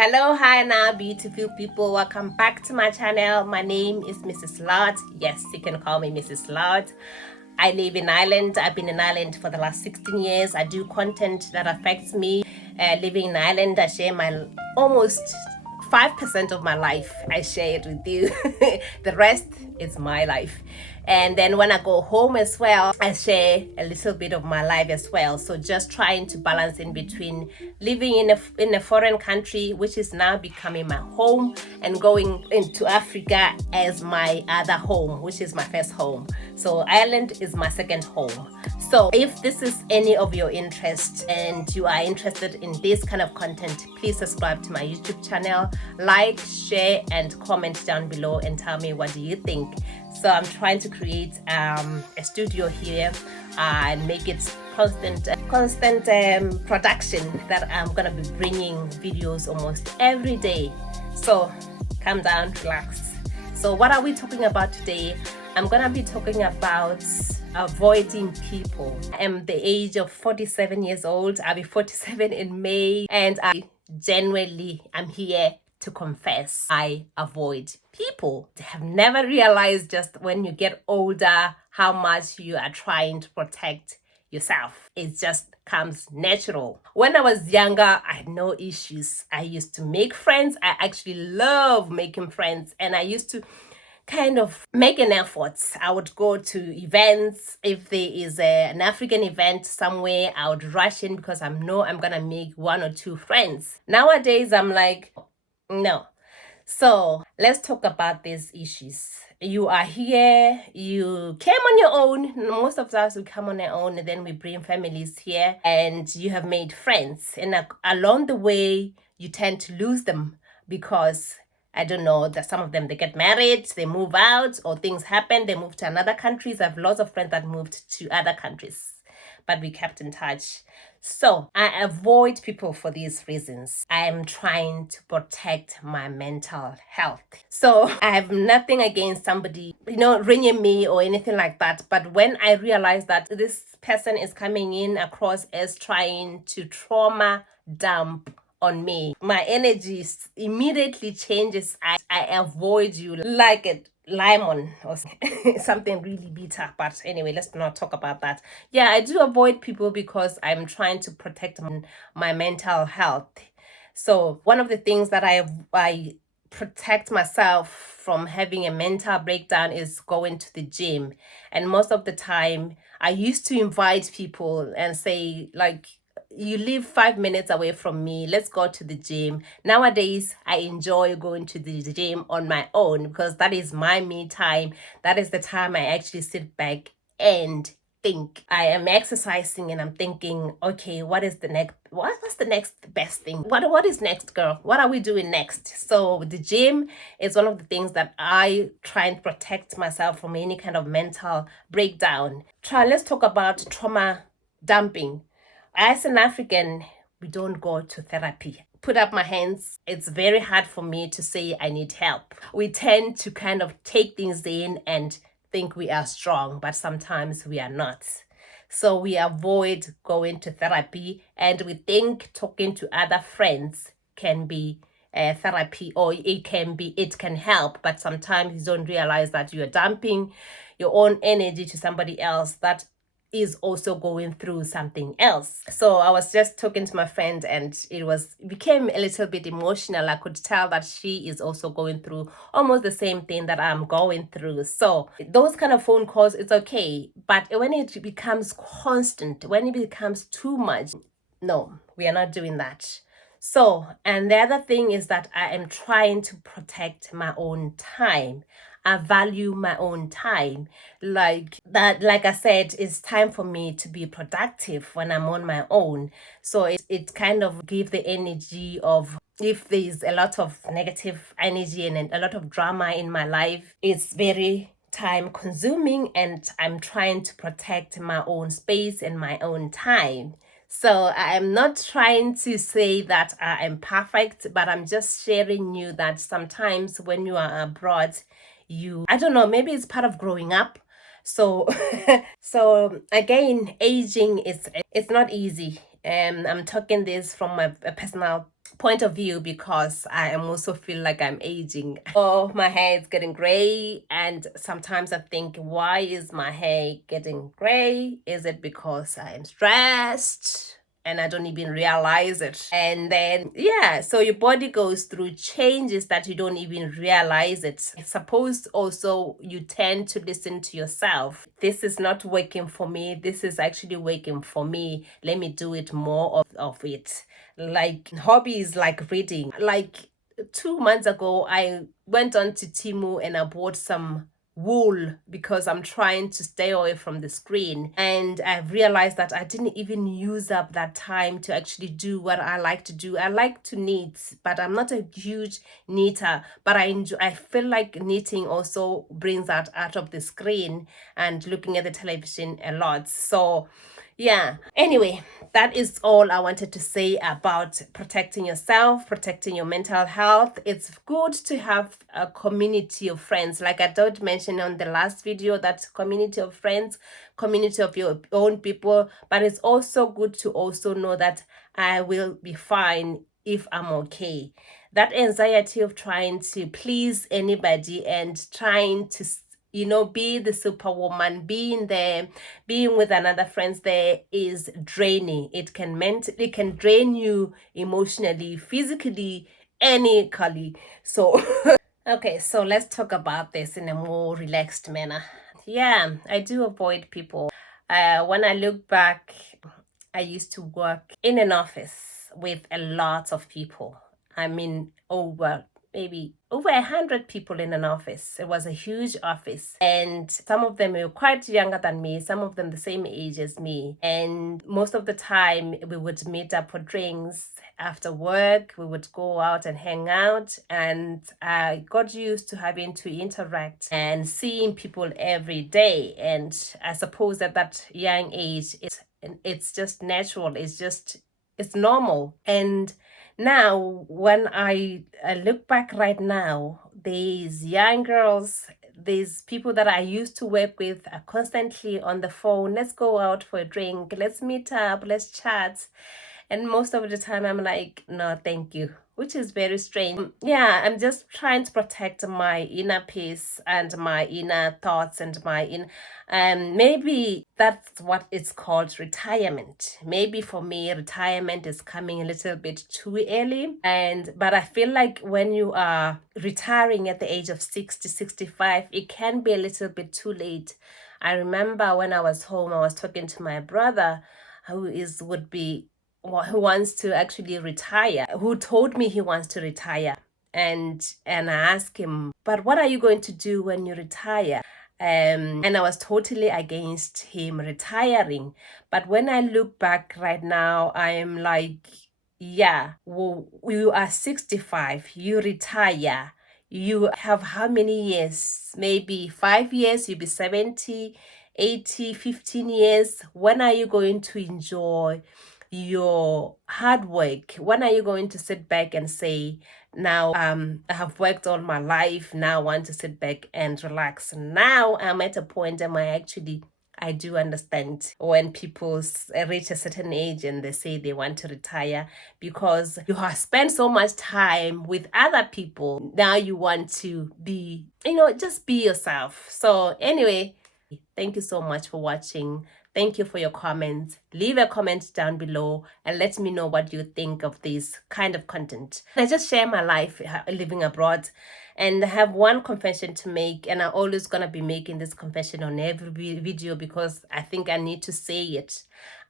Hello, hi now, beautiful people. Welcome back to my channel. My name is Mrs. Lord. Yes, you can call me Mrs. Lord. I live in Ireland. I've been in Ireland for the last 16 years. I do content that affects me. Living in Ireland, I share my almost 5% of my life. I share it with you. The rest is my life. And then when I go home as well, I share a little bit of my life as well. So just trying to balance in between living in a foreign country, which is now becoming my home, and going into Africa as my other home, which is my first home. So Ireland is my second home. So if this is any of your interest and you are interested in this kind of content, please subscribe to my YouTube channel, like, share, and comment down below and tell me what do you think. So I'm trying to create a studio here and make it constant production that I'm gonna be bringing videos almost every day. So calm down, relax. So what are we talking about today? I'm gonna be talking about avoiding people. I am the age of 47 years old. I'll be 47 in May, and I genuinely am here to confess I avoid people. I have never realized just when you get older how much you are trying to protect yourself. It just comes natural. When I was younger, I had no issues. I used to make friends. I actually love making friends, and I used to kind of make an effort. I would go to events. If there is an African event somewhere, I would rush in because I know I'm gonna make one or two friends. Nowadays, I'm like, no. So let's talk about these issues. You are here, you came on your own. Most of us, we come on our own, and then we bring families here, and you have made friends. And along the way, you tend to lose them because I don't know, that some of them, they get married, they move out, or things happen, they move to another countries. I have lots of friends that moved to other countries, but we kept in touch. So I avoid people for these reasons. I am trying to protect my mental health. So I have nothing against somebody, ringing me or anything like that. But when I realize that this person is coming in across as trying to trauma dump on me, my energy immediately changes. I avoid you like a lemon or something really bitter. But anyway, let's not talk about that. Yeah, I do avoid people because I'm trying to protect my mental health. So one of the things that I protect myself from having a mental breakdown is going to the gym. And most of the time I used to invite people and say, like, you live 5 minutes away from me, let's go to the gym. Nowadays I enjoy going to the gym on my own because that is my me time. That is the time I actually sit back and think. I am exercising and I'm thinking, okay, what is the next, what's the next best thing? What is next, girl? What are we doing next? So the gym is one of the things that I try and protect myself from any kind of mental breakdown. Let's talk about trauma dumping. As an African, we don't go to therapy. Put up my hands. It's very hard for me to say I need help. We tend to kind of take things in and think we are strong, but sometimes we are not. So we avoid going to therapy, and we think talking to other friends can be therapy, or it can help, but sometimes you don't realize that you're dumping your own energy to somebody else that is also going through something else. So I was just talking to my friend, and it became a little bit emotional. I could tell that she is also going through almost the same thing that I'm going through. So those kind of phone calls, it's okay, but when it becomes constant, when it becomes too much, no, we are not doing that. So, and the other thing is that I am trying to protect my own time. I value my own time. Like I said, it's time for me to be productive when I'm on my own. So it kind of gives the energy of, if there's a lot of negative energy and a lot of drama in my life, it's very time consuming, and I'm trying to protect my own space and my own time. So I'm not trying to say that I am perfect, but I'm just sharing you that sometimes when you are abroad, I don't know, maybe it's part of growing up. So so again, aging it's not easy. I'm talking this from a personal point of view, because I am also feel like I'm aging. Oh, my hair is getting gray, and sometimes I think, why is my hair getting gray? Is it because I am stressed and I don't even realize it? And then, yeah, so your body goes through changes that you don't even realize it. I suppose also you tend to listen to yourself. This is not working for me. This is actually working for me. Let me do it more of it. Like hobbies like reading. Like 2 months ago, I went on to Timu and I bought some wool because I'm trying to stay away from the screen, and I've realized that I didn't even use up that time to actually do what I like to do. I like to knit, but I'm not a huge knitter, but I feel like knitting also brings out of the screen and looking at the television a lot. So yeah, anyway, that is all I wanted to say about protecting yourself, protecting your mental health. It's good to have a community of friends. Like I did mention on the last video, that community of friends, community of your own people. But it's also good to also know that I will be fine if I'm okay. That anxiety of trying to please anybody and trying to be the superwoman, being with another friends there is draining. It can drain you emotionally, physically, anycally. So okay, so let's talk about this in a more relaxed manner. Yeah, I do avoid people. When I look back, I used to work in an office with a lot of people. I mean, maybe over 100 people in an office. It was a huge office, and some of them were quite younger than me, some of them the same age as me. And most of the time, we would meet up for drinks after work. We would go out and hang out, and I got used to having to interact and seeing people every day. And I suppose at that young age, it's just natural. It's normal. And now, when I look back right now, these young girls, these people that I used to work with are constantly on the phone. Let's go out for a drink. Let's meet up. Let's chat. And most of the time, I'm like, no, thank you, which is very strange. Yeah, I'm just trying to protect my inner peace and my inner thoughts and maybe that's what it's called, retirement. Maybe for me, retirement is coming a little bit too early. But I feel like when you are retiring at the age of 60, 65, it can be a little bit too late. I remember when I was home, I was talking to my brother who wants to actually retire, who told me he wants to retire. And I asked him, but what are you going to do when you retire? And I was totally against him retiring. But when I look back right now, I am like, yeah, well, you are 65, you retire. You have how many years? Maybe 5 years, you'll be 70, 80, 15 years. When are you going to enjoy your hard work? When are you going to sit back and say, now I have worked all my life, now I want to sit back and relax? Now I'm at a point where I do understand when people reach a certain age and they say they want to retire, because you have spent so much time with other people. Now you want to be, just be yourself. So anyway, thank you so much for watching. Thank you for your comments. Leave a comment down below and let me know what you think of this kind of content. I just share my life living abroad, and I have one confession to make, and I'm always going to be making this confession on every video because I think I need to say it.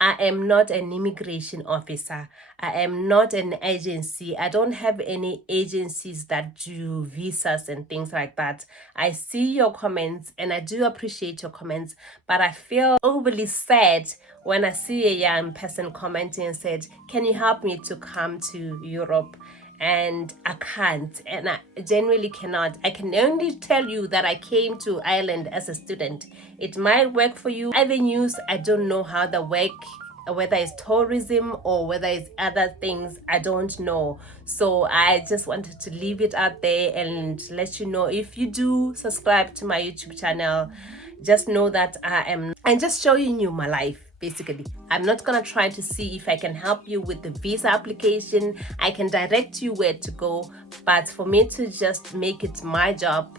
I am not an immigration officer. I am not an agency. I don't have any agencies that do visas and things like that. I see your comments and I do appreciate your comments, but I feel overly sad when I see a young person commenting and said, can you help me to come to Europe? And I can't, and I genuinely cannot. I can only tell you that I came to Ireland as a student. It might work for you. Avenues, I don't know how they work, whether it's tourism or whether it's other things, I don't know. So I just wanted to leave it out there and let you know. If you do subscribe to my YouTube channel, just know that I'm just showing you my life. basically. I'm not gonna try to see if I can help you with the visa application. I can direct you where to go, but for me to just make it my job,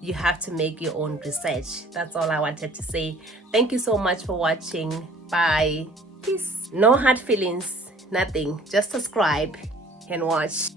you have to make your own research. That's all I wanted to say. Thank you so much for watching. Bye. Peace. No hard feelings, nothing. Just subscribe and watch.